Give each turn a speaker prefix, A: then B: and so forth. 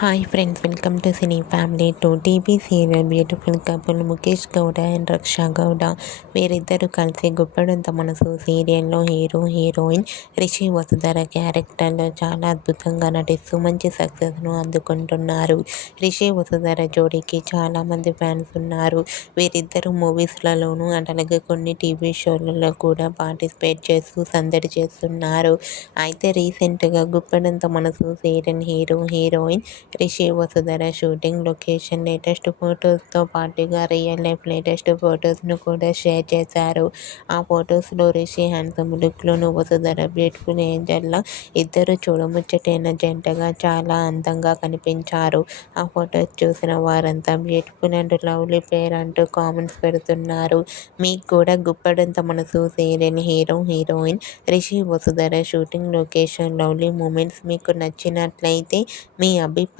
A: Hi friends welcome to cine family two TV serial beautiful couple Mukesh Gowda and Raksha Gowda వీరిద్దరూ కలిసి గుప్పడంత మనసు సీరియల్లో hero heroine Rishi Vasudhara క్యారెక్టర్లో చాలా అద్భుతంగా నటిస్తూ మంచి సక్సెస్ను అందుకుంటున్నారు రిషి వసుధర జోడీకి చాలామంది ఫ్యాన్స్ ఉన్నారు వీరిద్దరు మూవీస్లలోనూ అలాగే కొన్ని టీవీ షోలలో కూడా పార్టిసిపేట్ చేస్తూ సందడి చేస్తున్నారు అయితే రీసెంట్గా Guppedantha Manasu serial hero heroine Rishi Vasudhara shooting location latest ఫొటోస్తో పాటుగా రియల్ లైఫ్ లేటెస్ట్ ఫొటోస్ను కూడా షేర్ చేశారు. ఆ ఫొటోస్లో రిషి హ్యాండ్సమ్ లుక్లోను వసుధర బ్యూటిఫుల్ ఏంజల్లా ఇద్దరు చూడముచ్చటైన జంటగా చాలా అందంగా కనిపించారు. ఆ ఫొటోస్ చూసిన వారంతా బ్యూటిఫుల్ అండ్ లవ్లీ పేర్ అంటూ కామెంట్స్ పెడుతున్నారు. మీకు కూడా Guppedantha Manasu serial hero heroine Rishi Vasudhara shooting location lovely moments మీకు నచ్చినట్లయితే మీ అభిప్రాయం